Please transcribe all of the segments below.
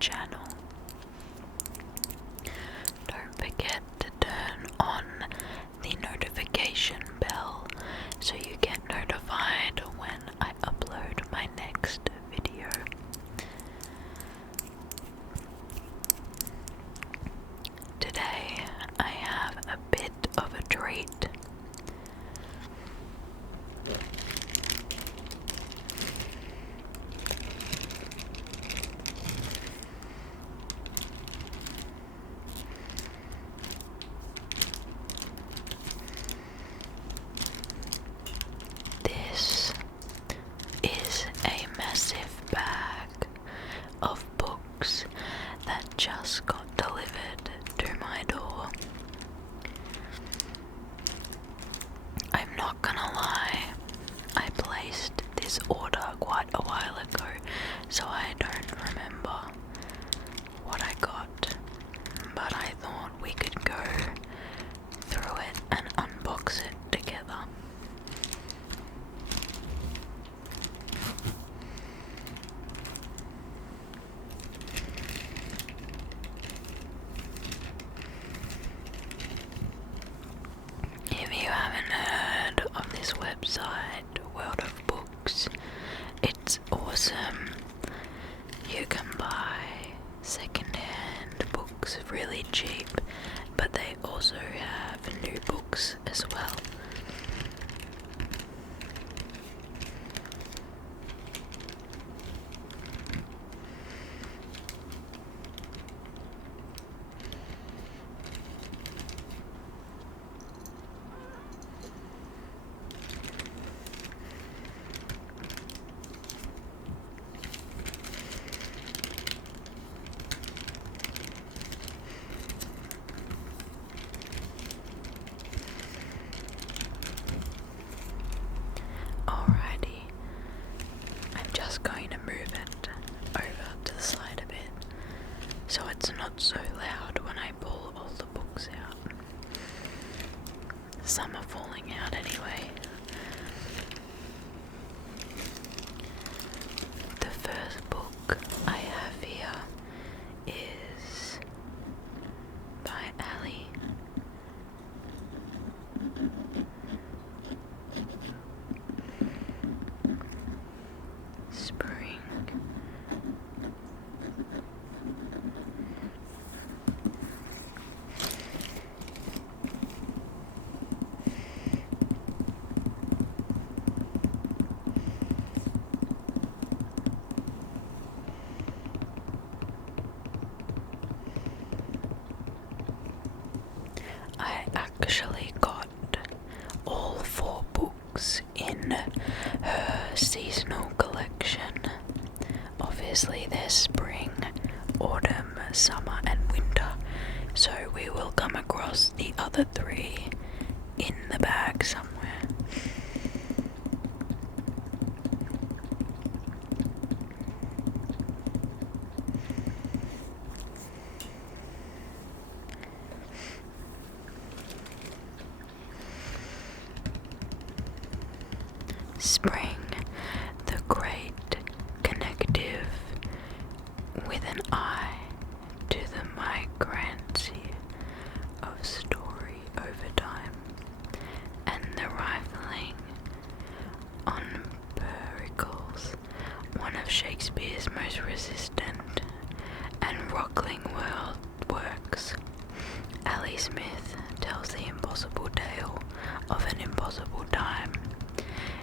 channel. Don't forget to turn on the notification bell so you get notified when I upload my next video. Today I have a bit of a treat. This is a massive bag of books that just got delivered to my door. I'm not gonna lie, I placed this order quite a while ago, so I don't remember what I got, but I thought we could go through it and unbox it together. If you haven't heard of this website, World of Books, it's awesome. You can buy second-hand books really cheap, but they also have new books as well. Alrighty, I'm just going to move it over to the side a bit so it's not so loud when I pull all the books out. Some are falling out anyway. The first book I have here is by Ali. Spring. I actually got all 4 books in her seasonal collection. Obviously there's spring, autumn, summer and winter, so we will come across the other 3 in the bag somewhere. Spring, the great connective with an eye to the migrancy of story over time, and the rifling on pericles, one of Shakespeare's most resistant and rockling world works. Ali Smith tells the impossible tale of an impossible time.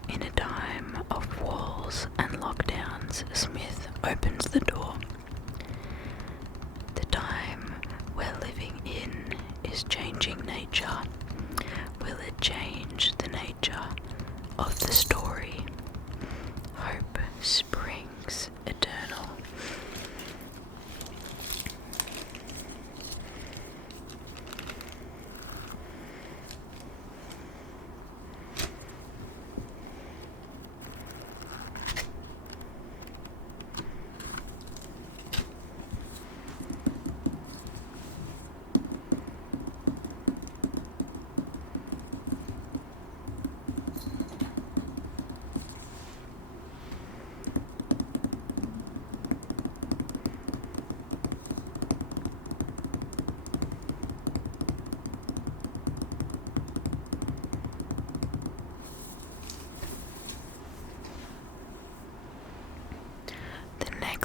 In a time of walls and lockdowns, Smith opens the door. The time we're living in is changing nature. Will it change the nature of the story? Hope springs eternal.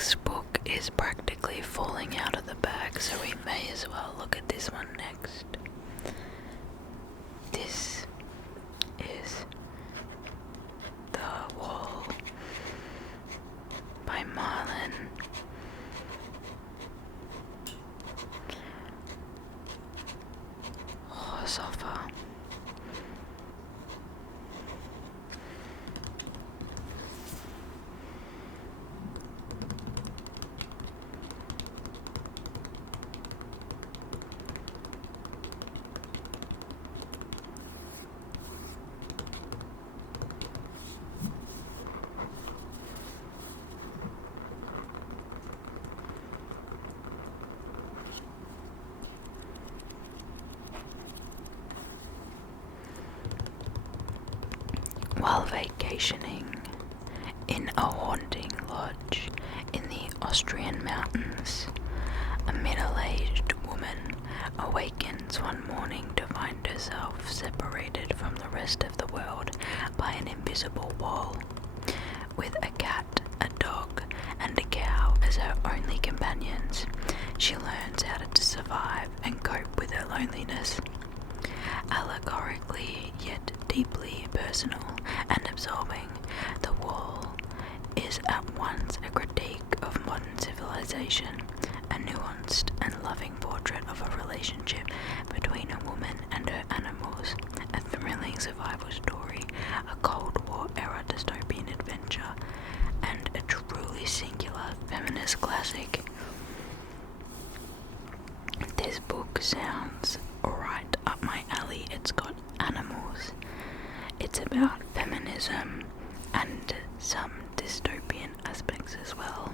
next book is practically falling out of the bag, so we may as well look at this one next. This is The Wall by Marlon Hosofer. While vacationing in a haunting lodge in the Austrian mountains, a middle-aged woman awakens one morning to find herself separated from the rest of the world by an invisible wall. With a cat, a dog, and a cow as her only companions, she learns how to survive and cope with her loneliness. Allegorically yet deeply personal and absorbing, The Wall is at once a critique of modern civilization, a nuanced and loving portrait of a relationship between a woman and her animals, a thrilling survival story, a Cold War era dystopian adventure, and a truly singular feminist classic. This book sounds right up my alley. It's got animals. It's about feminism and some dystopian aspects as well.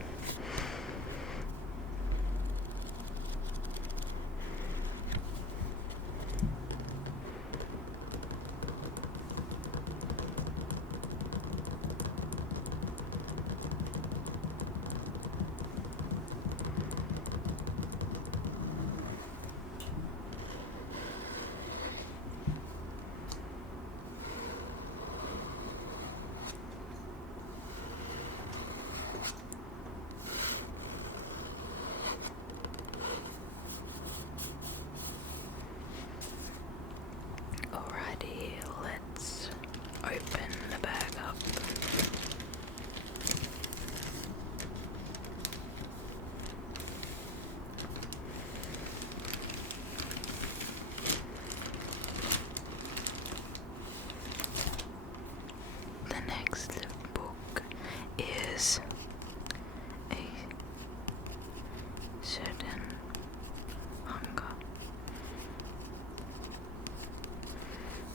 Alrighty, let's open the bag up. The next book is A Certain Hunger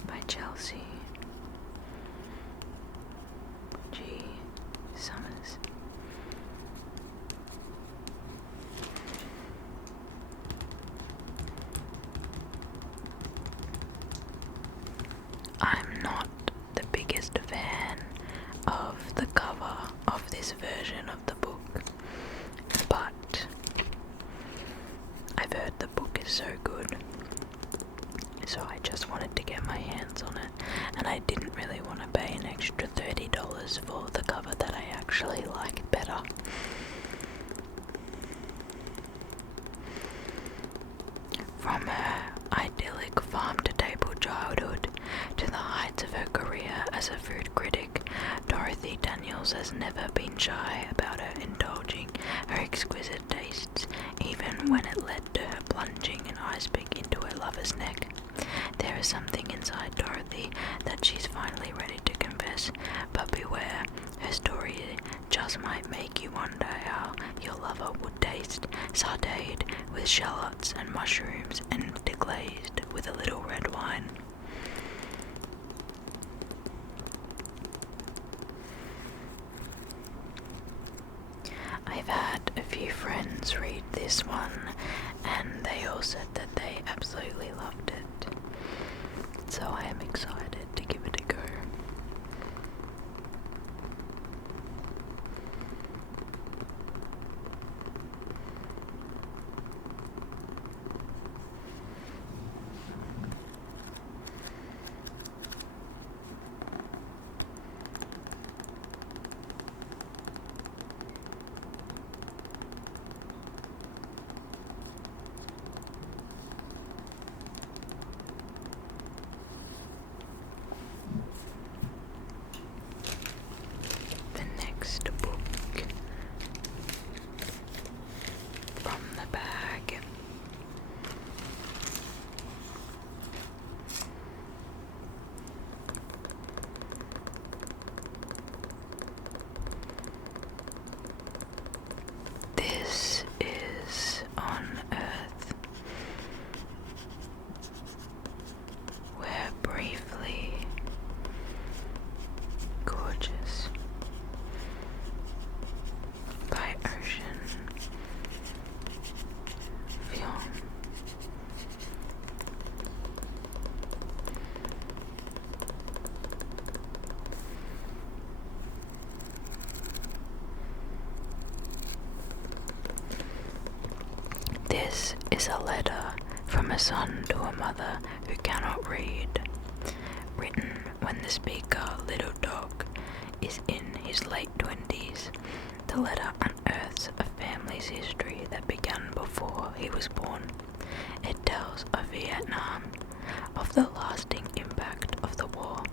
by Chelsea G. Summers. I'm not the biggest fan of the cover of this version of the book, but I've heard the book is so good, so I just wanted to get my hands on it, and I didn't really want to pay an extra $30 for the cover that I actually like better. From her idyllic farm-to-table childhood to the heights of her career as a food critic, Dorothy Daniels has never been shy about her indulging her exquisite tastes, even when it led to her plunging an ice pick into her lover's neck. There is something inside Dorothy that she's finally ready to confess, but beware, her story just might make you wonder how your lover would taste, sautéed with shallots and mushrooms and deglazed with a little red wine. I've had a few friends read this one, and they all said that they absolutely loved it, so I am excited to give it a go. This is a letter from a son to a mother who cannot read, written when the speaker, Little Dog, is in his late 20s. The letter unearths a family's history that began before he was born. It tells of Vietnam, of the lasting impact of the war,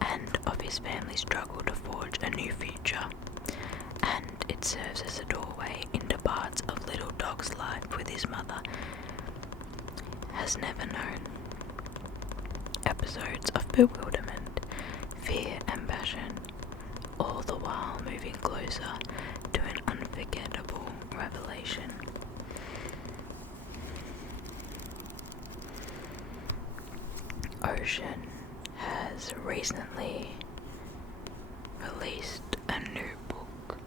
and of his family's struggle to forge a new future. And it serves as a doorway into parts of Little Dog's life with his mother has never known. Episodes of bewilderment, fear and passion, all the while moving closer to an unforgettable revelation. Ocean has recently released a new book.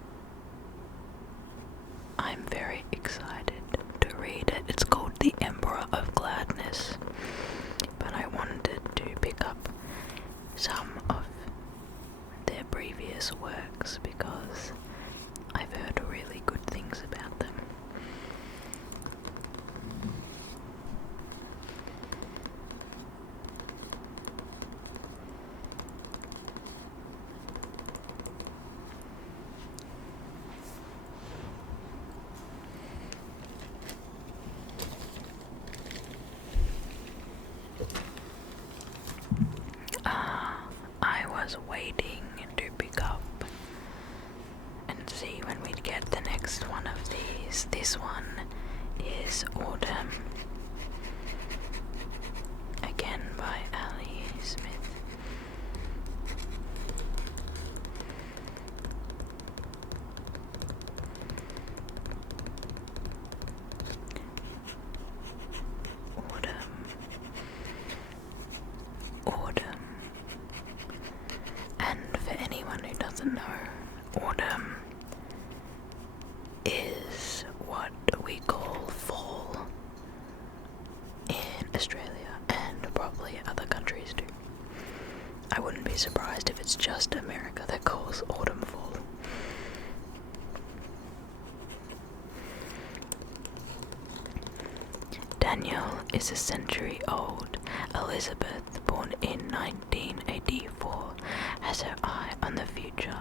I'm very excited to read it. It's called The Emperor of Gladness, but I wanted to pick up some of their previous works because I've heard really good things about them. I was waiting to pick up and see when we'd get the next one of these. This one is Autumn, again by Ali Smith. Autumn. And for anyone who doesn't know, autumn is what we call fall in Australia and probably other countries too. I wouldn't be surprised if it's just America that calls autumn fall. Daniel is a century-old Elizabeth, born in 1984, has her eye on the future.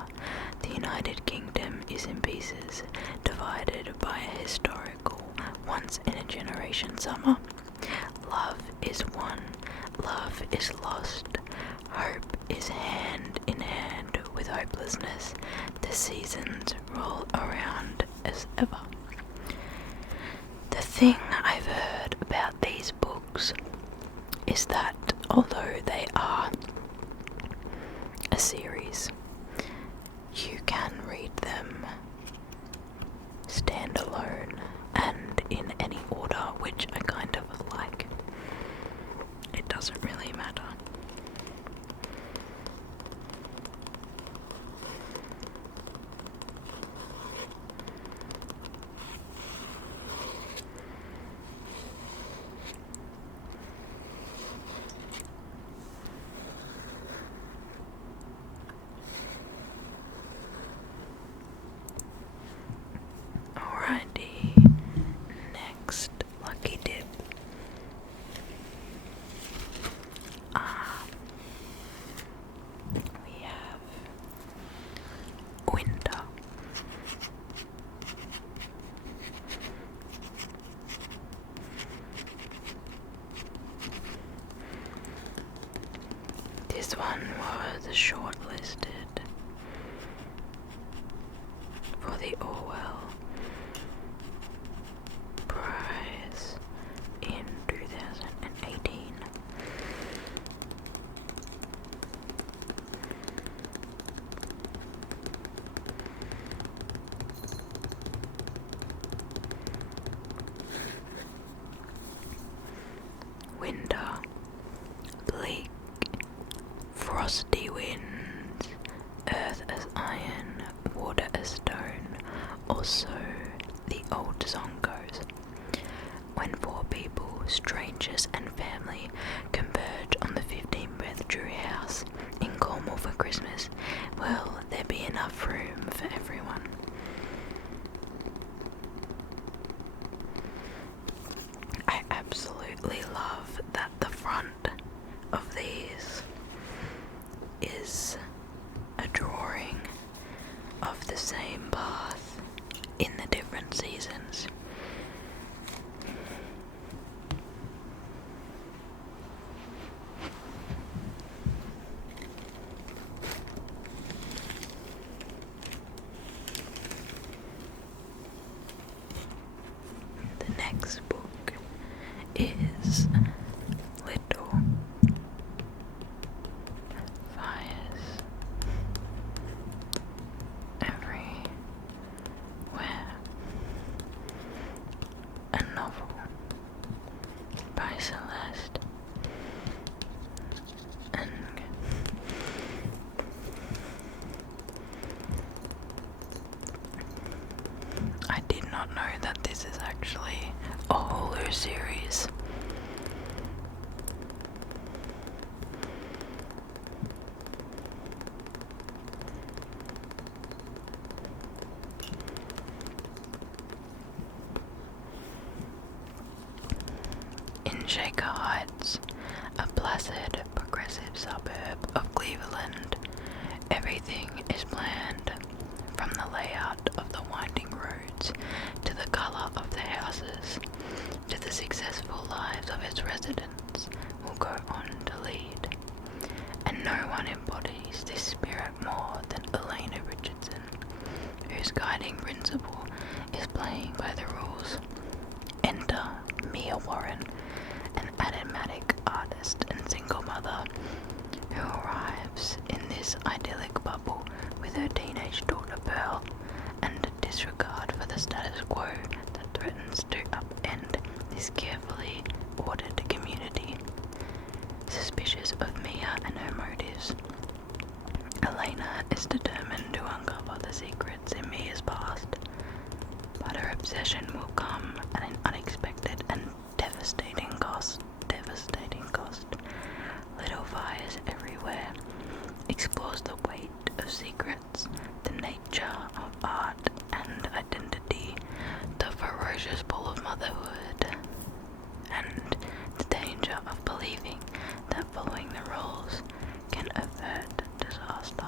The United Kingdom is in pieces, divided by a historical, once-in-a-generation summer. Love is won, love is lost, hope is hand in hand with hopelessness. The seasons roll around as ever. The thing I've heard about these books is that although they are a series, you can read them standalone and in any order, which I kind of like. It doesn't really matter. Alrighty, next lucky dip. We have winter. This one was shortlisted for the Orwell Prize in 2018. Winter, bleak, frosty winds, earth as iron, water as stone, or so the old song goes. When four people, strangers and family, converge on the 15-bedroom house in Cornwall for Christmas, will there be enough room for everyone? of the same path in the different seasons. The next book is Little Fires Everywhere, a novel by Celeste and I did not know that this is actually a Hulu series. In Shaker Heights, a placid, progressive suburb of Cleveland, everything is planned, from the layout of the winding roads to the colour of the houses to the successful lives of its residents will go on to lead. And no one embodies this spirit more than Elena Richardson, whose guiding principle is playing by the rules. Enter Mia Warren, an enigmatic artist and single mother who arrives in this idyllic bubble with her teenage daughter Pearl, and a disregard for the status quo that threatens to upend this carefully ordered community. Suspicious of Mia and her motives, Elena is determined to uncover the secrets in Mia's past, but her obsession will come at an unexpected and devastating cost. Little Fires Everywhere explores the weight of secrets, the nature of art and identity, the ferocious pull of motherhood, and the danger of believing that following the rules can avert disaster.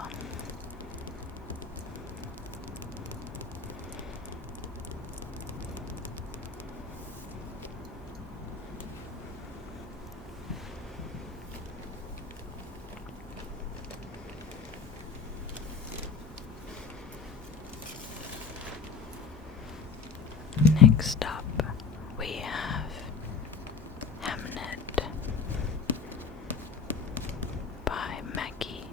Next up, we have Hamnet by Maggie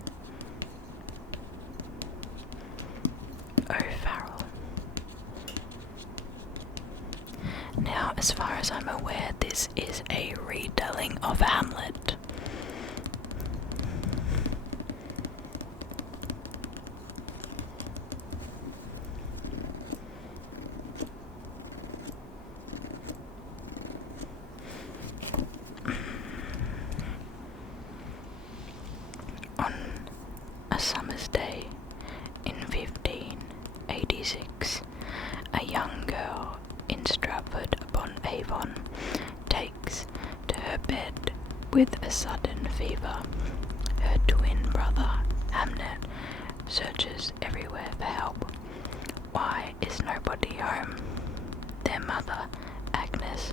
O'Farrell. Now, as far as I'm aware, this is a retelling of Hamlet. On a summer's day in 1586, a young girl in Stratford-upon-Avon takes to her bed with a sudden fever. Her twin brother, Hamnet, searches everywhere for help. Why is nobody home? Their mother, Agnes,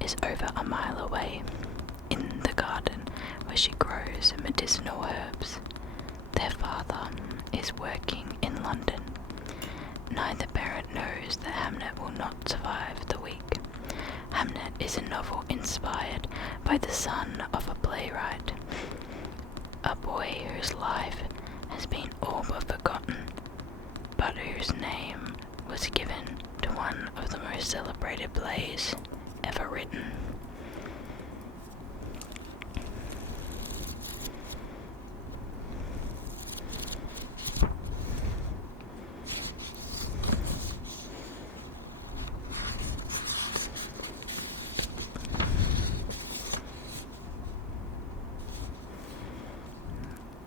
is over a mile away, in the garden where she grows medicinal herbs. Their father is working in London. Neither parent knows that Hamnet will not survive the week. Hamnet is a novel inspired by the son of a playwright, a boy whose life has been all but forgotten, but whose name was given to one of the most celebrated plays ever written.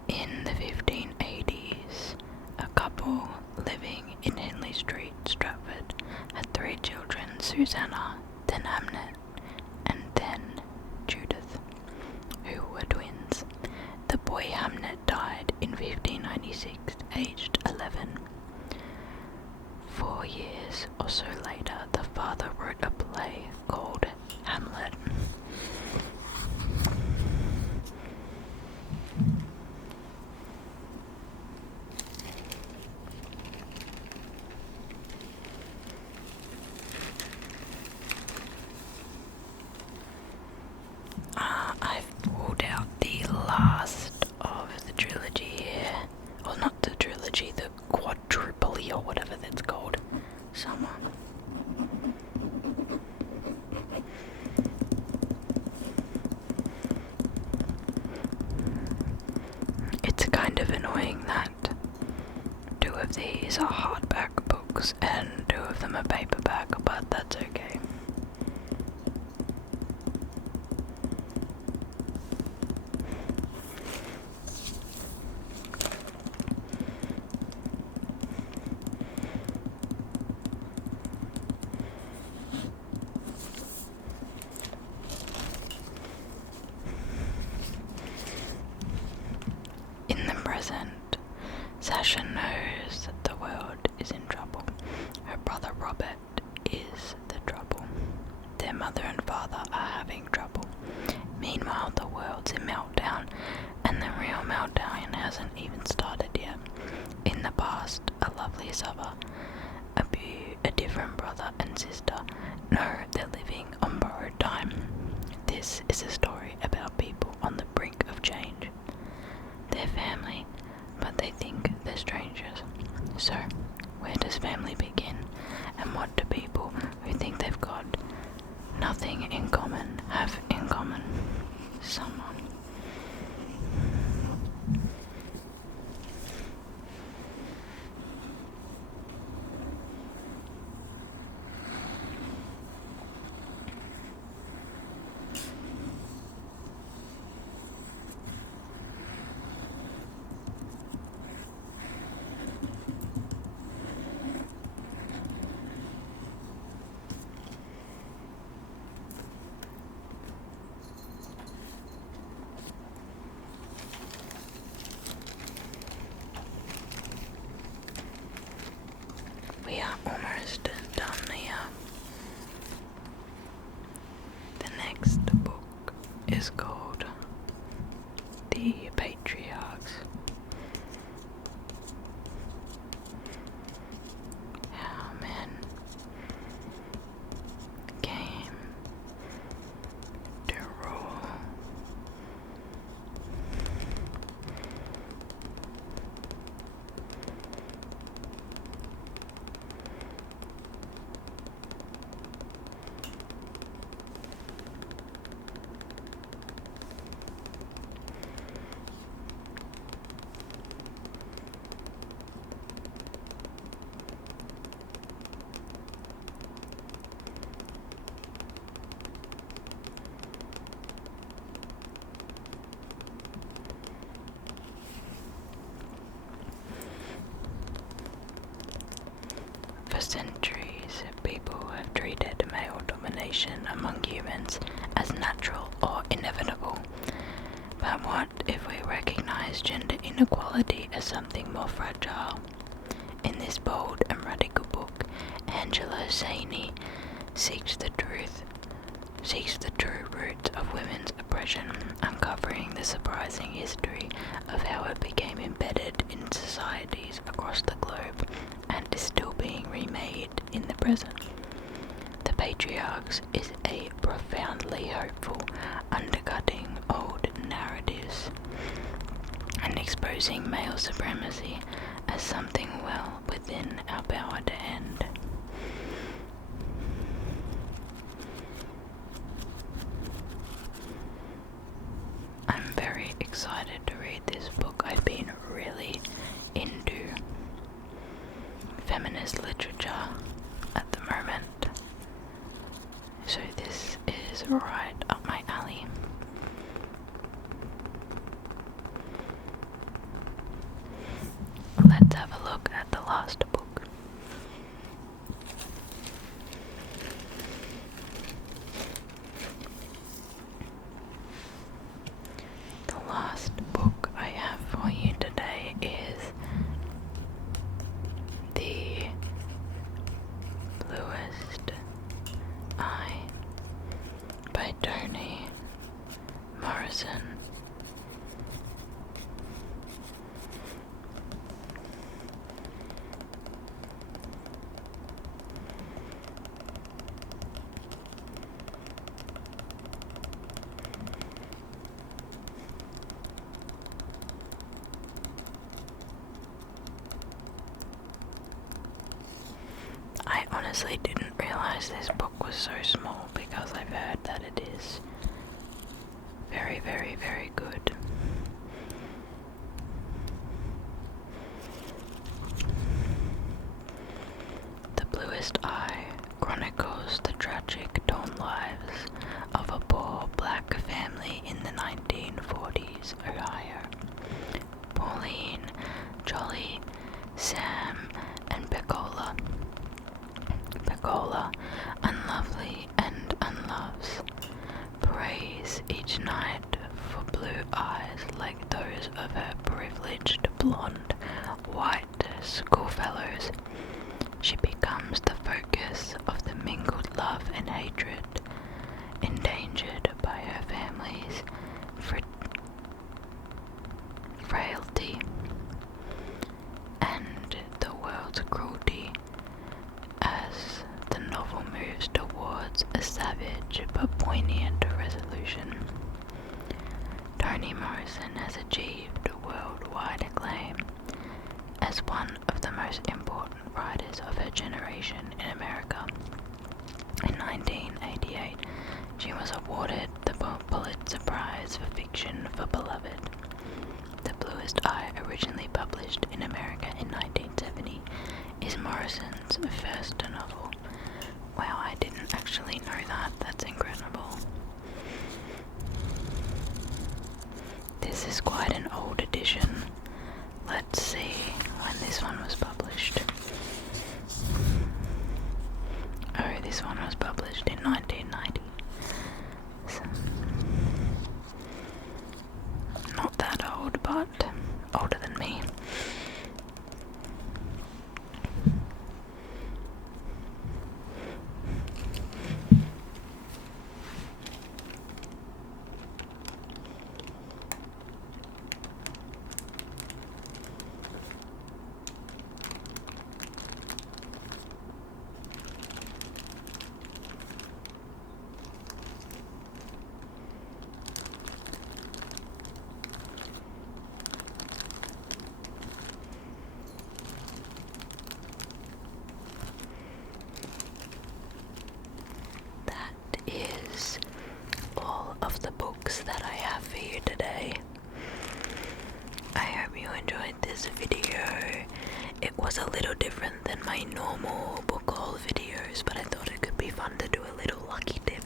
In the 1580s, a couple living in Henley Street, Stratford, had 3 children, Susanna, then Hamnet, and then Judith, who were twins. The boy Hamnet died in 1596, aged 11. years or so later, the father wrote a play called Hamlet. I've pulled out the last of the trilogy here. Well, not the trilogy, the quadruply or whatever that's called. Summer. It's kind of annoying that 2 of these are hardback books and 2 of them are paperback, but that's okay. In the present, Sasha knows that the world is in trouble. Her brother Robert is the trouble. Their mother and father are having trouble. Meanwhile, the world's in meltdown, and the real meltdown hasn't even started yet. In the past, a lovely summer, a different brother and sister. No, they're living on borrowed time. This is a story about people on the brink of change. They're family, but they think they're strangers. So, where does family begin? And what do people who think they've got nothing in common have in common? Someone. We are almost done here. The next book is called The Patriarchs. How men came to rule. For centuries, people have treated male domination among humans as natural or inevitable. But what if we recognize gender inequality as something more fragile? In this bold and radical book, Angela Saini seeks the true roots of women's oppression, uncovering the surprising history of how it became embedded in societies across the globe and is still being remade in the present. The Patriarchs is a profoundly hopeful undercutting old narratives and exposing male supremacy as something well within our power to end. I'm very excited to read this book. I've been really into feminist literature at the moment, so this is right up my alley. Let's have a look at the last book. The last book I have for you today is The honestly didn't realize this book was so small because I've heard that it is very, very, very good. The Bluest Eye chronicles the tragic torn lives of a poor black family in the 1940s Ohio. Pauline, Jolly, Sam, and Pecola. Pecola, unlovely and unloves, prays each night for blue eyes like those of her privileged blonde, white schoolfellows. She becomes the focus of the mingled love and hatred, endangered by her family's frailty and the world's cruelty. As the novel moves towards a savage but poignant resolution, Toni Morrison has achieved worldwide acclaim as one of the most important writers of her generation in America. In 1988, she was awarded the Pulitzer Prize for Fiction for Beloved. The Bluest Eye, originally published in America in 1970, is Morrison's first novel. Wow, I didn't actually know that. That's incredible. This is quite an old edition. Let's see when this one was published. Oh, this one was published in 1990. So, not that old, but older than me. Is all of the books that I have for you today. I hope you enjoyed this video. It was a little different than my normal book haul videos, but I thought it could be fun to do a little lucky dip.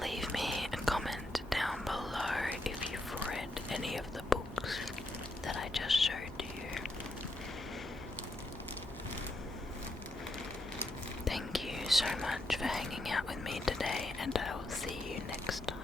Leave me a comment down below if you've read any of the books that I just showed to you. Thank you so much for hanging out with me today, and I will see you next time.